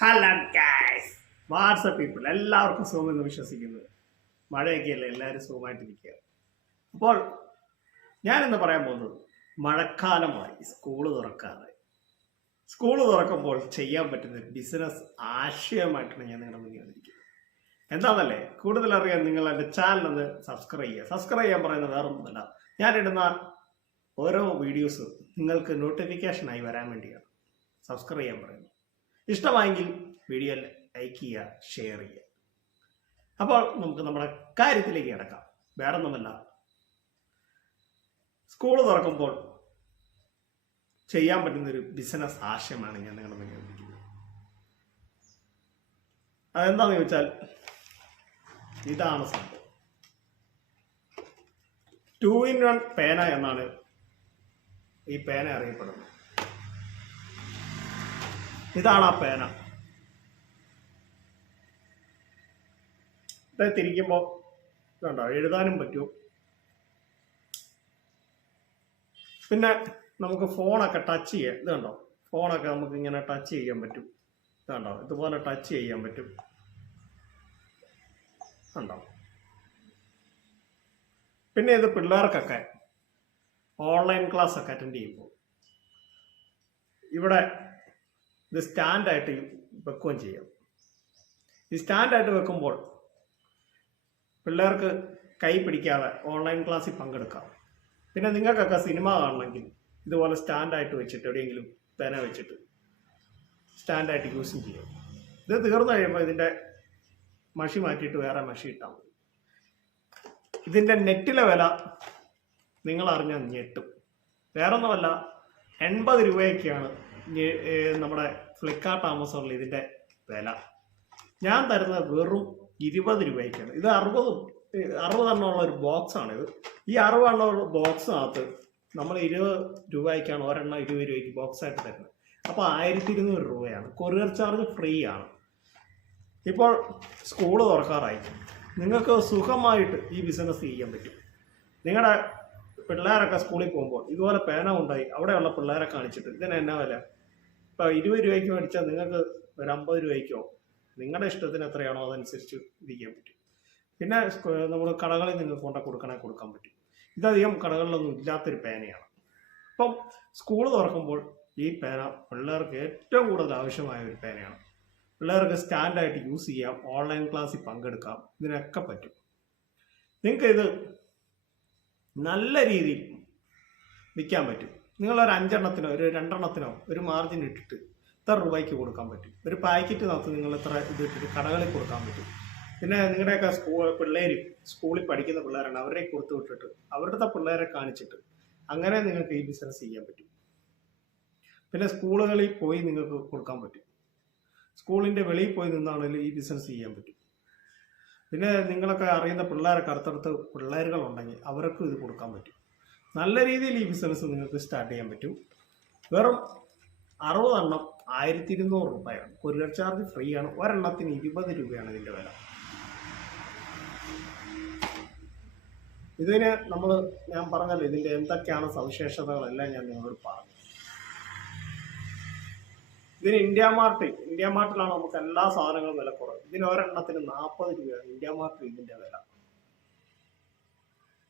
Hello guys WhatsApp people എല്ലാവർക്കും സുഖമെന്ന് വിശ്വസിക്കുന്നു. മഴയൊക്കെയല്ലേ? എല്ലാവരും സുഖമായിട്ടിരിക്കുക. അപ്പോൾ ഞാനിന്ന് പറയാൻ പോകുന്നത് മഴക്കാലമായി സ്കൂൾ തുറക്കാതെ. സ്കൂൾ തുറക്കുമ്പോൾ ചെയ്യാൻ പറ്റുന്ന ഒരു ബിസിനസ് ആശയമായിട്ടാണ് ഞാൻ നിങ്ങളുടെ മുന്നിൽ വന്നിരിക്കുന്നത്. എന്താണെന്നല്ലേ കൂടുതൽ അറിയാൻ നിങ്ങൾ എന്റെ ചാനൽ ഒന്ന് സബ്സ്ക്രൈബ് ചെയ്യുക. സബ്സ്ക്രൈബ് ചെയ്യാൻ പറയുന്നത് വേറൊന്നുമല്ല ഞാനിടുന്ന ഓരോ വീഡിയോസും നിങ്ങൾക്ക് നോട്ടിഫിക്കേഷനായി വരാൻ വേണ്ടിയാണ്. സബ്സ്ക്രൈബ് ചെയ്യാൻ പറയുന്നത്. ഇഷ്ടമായെങ്കിൽ വീഡിയോ ലൈക്ക് ചെയ്യുക ഷെയർ ചെയ്യുക. അപ്പോൾ നമുക്ക് നമ്മുടെ കാര്യത്തിലേക്ക് കിടക്കാം. വേറൊന്നുമല്ല. സ്കൂൾ തുറക്കുമ്പോൾ ചെയ്യാൻ പറ്റുന്ന ഒരു ബിസിനസ് ആശയമാണ് ഞാൻ നിങ്ങളുടെ മുന്നിൽ വന്നിരിക്കുന്നത് അതെന്താന്ന് ചോദിച്ചാൽ ഇതാണ് സംഭവം. ടു ഇൻ വൺ പേന എന്നാണ് ഈ പേന അറിയപ്പെടുന്നത്. ഇതാണ് ആ പേന. ഇത് തിരിക്കുമ്പോൾ വേണ്ട എഴുതാനും പറ്റും പിന്നെ നമുക്ക് ഫോണൊക്കെ ടച്ച് ചെയ്യാം. ഇത് കണ്ടോ? ഫോണൊക്കെ നമുക്ക് ഇങ്ങനെ ടച്ച് ചെയ്യാൻ പറ്റും. ഇത് ഇതുപോലെ ടച്ച് ചെയ്യാൻ പറ്റും. കണ്ടോ? പിന്നെ ഇത് പിള്ളേർക്കൊക്കെ ഓൺലൈൻ ക്ലാസ് ഒക്കെ അറ്റൻഡ് ചെയ്യുമ്പോൾ. ഇവിടെ ഇത് സ്റ്റാൻഡായിട്ട് വെക്കുകയും ചെയ്യാം. ഈ സ്റ്റാൻഡായിട്ട് വെക്കുമ്പോൾ പിള്ളേർക്ക് കൈ പിടിക്കാതെ ഓൺലൈൻ ക്ലാസ്സിൽ പങ്കെടുക്കാം. പിന്നെ നിങ്ങൾക്കൊക്കെ സിനിമ കാണണമെങ്കിൽ ഇതുപോലെ സ്റ്റാൻഡായിട്ട് വെച്ചിട്ട് എവിടെയെങ്കിലും പേന വെച്ചിട്ട് സ്റ്റാൻഡായിട്ട് യൂസും ചെയ്യാം. ഇത് തീർന്നു കഴിയുമ്പോൾ ഇതിന്റെ മഷി മാറ്റിയിട്ട് വേറെ മഷി ഇട്ടാൽ മതി. ഇതിന്റെ നെറ്റിലെ വില നിങ്ങൾ അറിഞ്ഞ ഞെട്ടും. വേറൊന്നുമല്ല എൺപത് രൂപയൊക്കെയാണ് നമ്മുടെ ഫ്ലിപ്കാർട്ട് ആമസോണിൽ ഇതിന്റെ വില. ഞാൻ തരുന്നത് വെറും ഇരുപത് രൂപയ്ക്കാണ്. ഇത് അറുപത് അറുപതെണ്ണമുള്ള ഒരു ബോക്സാണ് ഇത്. ഈ അറുപതെണ്ണമുള്ള ബോക്സിനകത്ത് നമ്മൾ ഇരുപത് രൂപയ്ക്കാണ് ഒരെണ്ണം ഇരുപത് രൂപയ്ക്ക് ബോക്സായിട്ട് തരുന്നത്. അപ്പോൾ ആയിരത്തി ഇരുന്നൂറ് രൂപയാണ്. കൊറിയർ ചാർജ് ഫ്രീ ആണ് ഇപ്പോൾ സ്കൂൾ തുറക്കാറായി. നിങ്ങൾക്ക് സുഖമായിട്ട് ഈ ബിസിനസ് ചെയ്യാൻ പറ്റും. നിങ്ങളുടെ പിള്ളേരൊക്കെ സ്കൂളിൽ പോകുമ്പോൾ ഇതുപോലെ പേന ഉണ്ടായി അവിടെയുള്ള പിള്ളേരെ കാണിച്ചിട്ട് ഇതിന് എന്നാ വില? ഇപ്പോൾ ഇരുപത് രൂപയ്ക്ക് മേടിച്ചാൽ നിങ്ങൾക്ക് ഒരു അമ്പത് രൂപയ്ക്കോ? നിങ്ങളുടെ ഇഷ്ടത്തിന് എത്രയാണോ അതനുസരിച്ച് ഇത് ചെയ്യാൻ പറ്റും. പിന്നെ നമ്മൾ കടകളിൽ നിങ്ങൾ കൊണ്ട കൊടുക്കണേ കൊടുക്കാൻ പറ്റും. ഇതധികം കടകളിലൊന്നും ഇല്ലാത്തൊരു പേനയാണ്. അപ്പം സ്കൂൾ തുറക്കുമ്പോൾ ഈ പേന പിള്ളേർക്ക് ഏറ്റവും കൂടുതൽ ആവശ്യമായ ഒരു പേനയാണ്. പിള്ളേർക്ക് സ്റ്റാൻഡായിട്ട് യൂസ് ചെയ്യാം ഓൺലൈൻ ക്ലാസ്സിൽ പങ്കെടുക്കാം ഇതിനൊക്കെ പറ്റും. നിങ്ങൾക്ക് ഇത് നല്ല രീതിയിൽ വിൽക്കാൻ പറ്റും. നിങ്ങളൊരു അഞ്ചെണ്ണത്തിനോ ഒരു രണ്ടെണ്ണത്തിനോ ഒരു മാർജിൻ ഇട്ടിട്ട് ഇത്ര രൂപയ്ക്ക് കൊടുക്കാൻ പറ്റും. ഒരു പാക്കറ്റ് പാക്കറ്റിനകത്ത് നിങ്ങൾ ഇത്ര ഇത് ഇട്ടിട്ട് കടകളിൽ കൊടുക്കാൻ പറ്റും. പിന്നെ നിങ്ങളുടെയൊക്കെ സ്കൂൾ പിള്ളേർ സ്കൂളിൽ പഠിക്കുന്ന പിള്ളേരാണ് അവരെ കൊടുത്തു വിട്ടിട്ട് അവരുടെ പിള്ളേരെ കാണിച്ചിട്ട് അങ്ങനെ നിങ്ങൾക്ക് ഈ ബിസിനസ് ചെയ്യാൻ പറ്റും. പിന്നെ സ്കൂളുകളിൽ പോയി നിങ്ങൾക്ക് കൊടുക്കാൻ പറ്റും. സ്കൂളിന്റെ വെളിയിൽ പോയി നിന്നാണെങ്കിലും ഈ ബിസിനസ് ചെയ്യാൻ പറ്റും. പിന്നെ നിങ്ങളൊക്കെ അറിയുന്ന പിള്ളേരൊക്കെ അടുത്തടുത്ത് പിള്ളേരുകളുണ്ടെങ്കിൽ അവർക്കും ഇത് കൊടുക്കാൻ പറ്റും. നല്ല രീതിയിൽ ഈ ബിസിനസ് നിങ്ങൾക്ക് സ്റ്റാർട്ട് ചെയ്യാൻ പറ്റും. വെറും അറുപതെണ്ണം ആയിരത്തി ഇരുന്നൂറ് രൂപയാണ് കൊറിയർ ചാർജ് ഫ്രീ ആണ്. ഒരെണ്ണത്തിന് ഇരുപത് രൂപയാണ് ഇതിന്റെ വില. ഇതിന് നമ്മൾ ഞാൻ പറഞ്ഞല്ലോ ഇതിന്റെ എന്തൊക്കെയാണ് സവിശേഷതകളെല്ലാം ഞാൻ നിങ്ങളോട് പറഞ്ഞു. ഇതിന് ഇന്ത്യ മാർട്ട് ഇന്ത്യ മാർട്ടിലാണ് നമുക്ക് എല്ലാ സാധനങ്ങളും വില കുറവ്. ഇതിന് ഒരെണ്ണത്തിന് നാൽപ്പത് രൂപയാണ് ഇന്ത്യ മാർട്ടിൽ ഇതിന്റെ വില.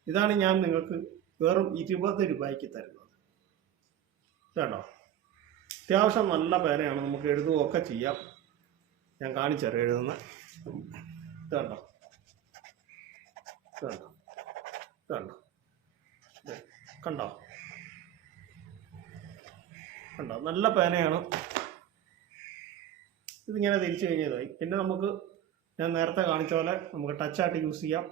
ഇതാണ് ഞാൻ നിങ്ങൾക്ക് വെറും ഇരുപത് രൂപയ്ക്ക് തരുന്നത്. കേട്ടോ? അത്യാവശ്യം നല്ല പേനയാണ്. നമുക്ക് എഴുതുകയൊക്കെ ചെയ്യാം. ഞാൻ കാണിച്ചറിയാം എഴുതുന്ന. കേട്ടോ കേട്ടോ കേട്ടോ കണ്ടോ? കണ്ടോ? നല്ല പേനയാണ്. ഇതിങ്ങനെ തിരിച്ചു കഴിഞ്ഞതായി. പിന്നെ നമുക്ക് ഞാൻ നേരത്തെ കാണിച്ച പോലെ നമുക്ക് ടച്ചായിട്ട് യൂസ് ചെയ്യാം.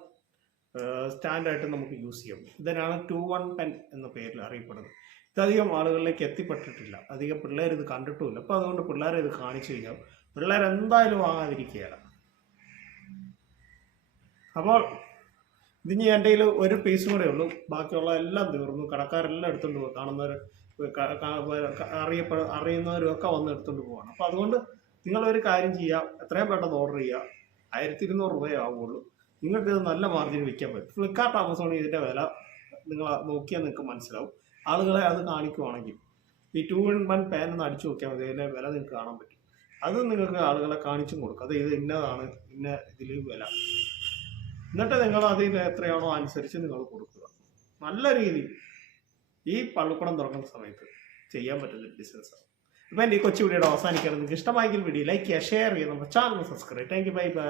സ്റ്റാൻഡായിട്ട് നമുക്ക് യൂസ് ചെയ്യാം. ഇതിനാണ് ടു വൺ പെൻ എന്ന പേരിൽ അറിയപ്പെടുന്നത്. ഇതധികം ആളുകളിലേക്ക് എത്തിപ്പെട്ടിട്ടില്ല. അധികം പിള്ളേർ ഇത് കണ്ടിട്ടുമില്ല. അപ്പോൾ അതുകൊണ്ട് പിള്ളേരെ ഇത് കാണിച്ചു കഴിഞ്ഞാൽ പിള്ളേർ എന്തായാലും വാങ്ങാതിരിക്കുകയില്ല അപ്പോൾ ഇതിന് എന്റെ കയ്യിൽ ഒരു പീസും കൂടെ ഉള്ളൂ. ബാക്കിയുള്ള എല്ലാം തീർന്നു. കടക്കാരെല്ലാം എടുത്തുകൊണ്ട് പോകും കാണുന്നവർ അറിയപ്പെട അറിയുന്നവരും ഒക്കെ വന്ന് എടുത്തുകൊണ്ട് പോവാണ്. അപ്പോൾ അതുകൊണ്ട് നിങ്ങളൊരു കാര്യം ചെയ്യുക. എത്രയും പെട്ടെന്ന് ഓർഡർ ചെയ്യുക. ആയിരത്തി ഇരുന്നൂറ് രൂപയേ നിങ്ങൾക്ക് ഇത് നല്ല മാർജിൻ വിൽക്കാൻ പറ്റും. ഫ്ലിപ്കാർട്ട് ആമസോൺ ഇതിന്റെ വില നിങ്ങൾ നോക്കിയാൽ നിങ്ങൾക്ക് മനസ്സിലാവും. ആളുകളെ അത് കാണിക്കുവാണെങ്കിൽ ഈ ടു ഇൻ വൺ പാൻ ഒന്ന് അടിച്ചു നോക്കിയാൽ മതി അതിന്റെ വില നിങ്ങൾക്ക് കാണാൻ പറ്റും. അത് നിങ്ങൾക്ക് ആളുകളെ കാണിച്ചും കൊടുക്കും. അത് ഇത് ഇന്നതാണ് ഇന്ന ഇതിൽ വില. എന്നിട്ട് നിങ്ങൾ അതിൽ എത്രയാണോ അനുസരിച്ച് നിങ്ങൾ കൊടുക്കുക. നല്ല രീതി ഈ പള്ളിക്കുടം തുറക്കുന്ന സമയത്ത് ചെയ്യാൻ പറ്റുന്ന ബിസിനസ്സാണ് ഇപ്പം എന്റെ ഈ കൊച്ചു വീഡിയോയുടെ അവസാനിക്കാൻ നിങ്ങൾക്ക് ഇഷ്ടമായെങ്കിൽ വീഡിയോ ലൈക്ക് ചെയ്യുക ഷെയർ ചെയ്യുക നമ്മുടെ channel subscribe thank you bye bye